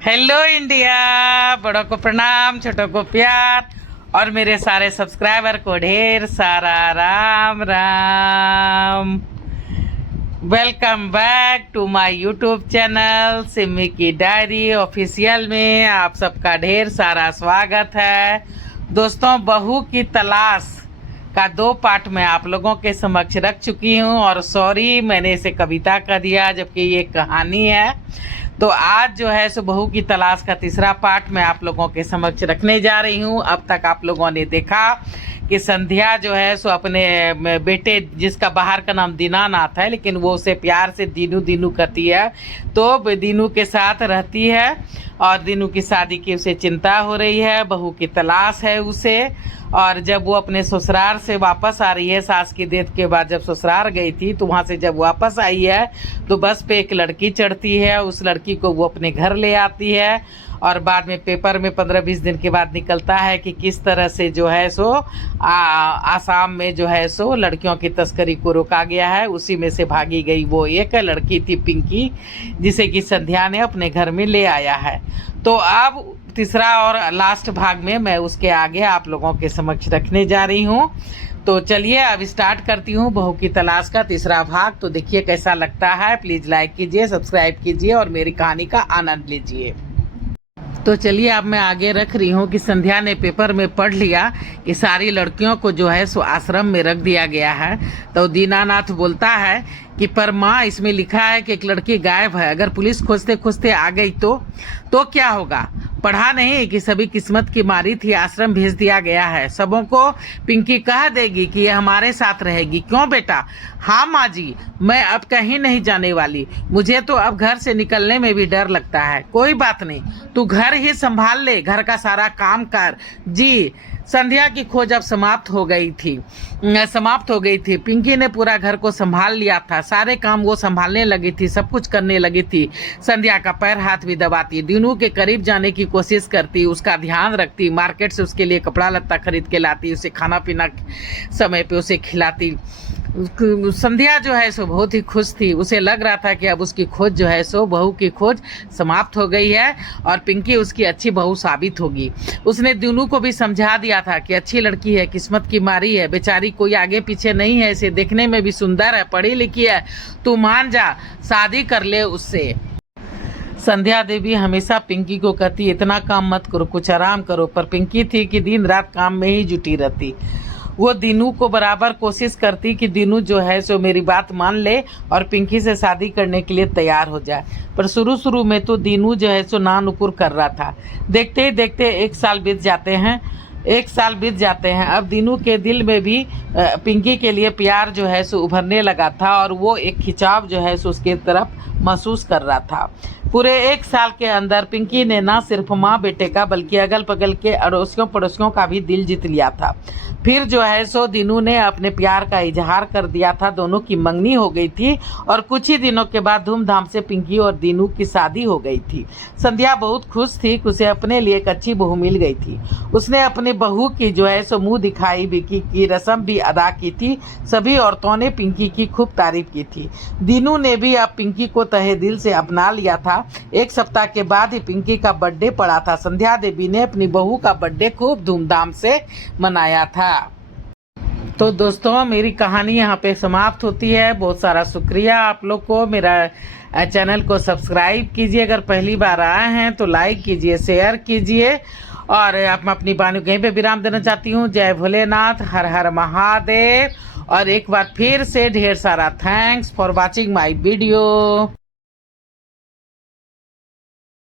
Hello India, बड़ों को प्रणाम, छोटों को प्यार और मेरे सारे सब्सक्राइबर को ढेर सारा राम राम। Welcome back to my YouTube channel Simi की डायरी ऑफिशियल में आप सबका ढेर सारा स्वागत है। दोस्तों, बहू की तलाश का 2 पार्ट में आप लोगों के समक्ष रख चुकी हूँ और सॉरी मैंने इसे कविता कर दिया जबकि ये कहानी है। तो आज जो है सो बहू की तलाश का 3रा पार्ट मैं आप लोगों के समक्ष रखने जा रही हूँ। अब तक आप लोगों ने देखा कि संध्या जो है सो अपने बेटे, जिसका बाहर का नाम दीनानाथ है लेकिन वो उसे प्यार से दीनू दीनू कहती है, तो दीनू के साथ रहती है और दीनू की शादी की उसे चिंता हो रही है, बहू की तलाश है उसे। और जब वो अपने ससुराल से वापस आ रही है, सास की डेथ के बाद जब ससुराल गई थी तो वहाँ से जब वापस आई है तो बस पे एक लड़की चढ़ती है। उस लड़की को वो अपने घर ले आती है और बाद में पेपर में 15-20 दिन के बाद निकलता है कि किस तरह से जो है सो आसाम में जो है सो लड़कियों की तस्करी को रोका गया है। उसी में से भागी गई वो एक लड़की थी पिंकी, जिसे कि संध्या ने अपने घर में ले आया है। तो अब 3रा और लास्ट भाग में मैं उसके आगे आप लोगों के समक्ष रखने जा रही हूँ। तो चलिए अब स्टार्ट करती हूँ बहू की तलाश का 3रा भाग। तो देखिए कैसा लगता है। प्लीज़ लाइक कीजिए, सब्सक्राइब कीजिए और मेरी कहानी का आनंद लीजिए। तो चलिए अब मैं आगे रख रही हूँ कि संध्या ने पेपर में पढ़ लिया कि सारी लड़कियों को जो है सो आश्रम में रख दिया गया है। तो दीनानाथ बोलता है कि पर माँ, इसमें लिखा है कि एक लड़की गायब है, अगर पुलिस खोजते खोजते आ गई तो क्या होगा? पढ़ा नहीं कि सभी किस्मत की मारी थी, आश्रम भेज दिया गया है। सबों को पिंकी कह देगी कि ये हमारे साथ रहेगी। क्यों बेटा? हाँ माँ जी, मैं अब कहीं नहीं जाने वाली, मुझे तो अब घर से निकलने में भी डर लगता है। कोई बात नहीं, तू घर ही संभाल ले, घर का सारा काम कर। जी, संध्या की खोज अब समाप्त हो गई थी। पिंकी ने पूरा घर को संभाल लिया था, सारे काम वो संभालने लगी थी, सब कुछ करने लगी थी। संध्या का पैर हाथ भी दबाती, दीनू के करीब जाने की कोशिश करती, उसका ध्यान रखती, मार्केट से उसके लिए कपड़ा लत्ता खरीद के लाती, उसे खाना पीना समय पे उसे खिलाती। संध्या जो है सो बहुत ही खुश थी। उसे लग रहा था कि अब उसकी खोज जो है सो बहू की खोज समाप्त हो गई है और पिंकी उसकी अच्छी बहू साबित होगी। उसने दीनू को भी समझा दिया था कि अच्छी लड़की है, किस्मत की मारी है, बेचारी कोई आगे पीछे नहीं है, इसे देखने में भी सुंदर है, पढ़ी लिखी है, तू मान जा, शादी कर ले उससे। संध्या देवी हमेशा पिंकी को कहती इतना काम मत करो, कुछ आराम करो, पर पिंकी थी कि दिन रात काम में ही जुटी रहती। वो दीनू को बराबर कोशिश करती कि दीनू जो है सो मेरी बात मान ले और पिंकी से शादी करने के लिए तैयार हो जाए, पर शुरू में तो दीनू जो है सो ना नुकुर कर रहा था। देखते ही देखते 1 साल बीत जाते हैं। अब दीनू के दिल में भी पिंकी के लिए प्यार जो है सो उभरने लगा था और वो एक खिंचाव जो है सो उसके तरफ महसूस कर रहा था। पूरे 1 साल के अंदर पिंकी ने ना सिर्फ माँ बेटे का बल्कि अगल बगल के अड़ोसियों पड़ोसियों का भी दिल जीत लिया था। फिर जो है सो दीनू ने अपने प्यार का इजहार कर दिया था, दोनों की मंगनी हो गई थी और कुछ ही दिनों के बाद धूमधाम से पिंकी और दीनू की शादी हो गई थी। संध्या बहुत खुश थी कि उसे अपने लिए एक अच्छी बहू मिल गई थी। उसने अपनी बहू की जो है सो मुँह दिखाई भी की रस्म भी अदा की थी। सभी औरतों ने पिंकी की खूब तारीफ की थी। दीनू ने भी अब पिंकी को तहे दिल से अपना लिया था। 1 सप्ताह के बाद ही पिंकी का बर्थडे पड़ा था। संध्या देवी ने अपनी बहू का बर्थडे खूब धूमधाम से मनाया था। तो दोस्तों, मेरी कहानी यहाँ पे समाप्त होती है। बहुत सारा शुक्रिया आप लोग को। मेरा चैनल को सब्सक्राइब कीजिए, अगर पहली बार आए हैं तो लाइक कीजिए, शेयर कीजिए और मैं अपनी वाणी कहीं पे विराम देना चाहती हूँ। जय भोलेनाथ, हर हर महादेव और एक बार फिर से ढेर सारा thanks for watching my video.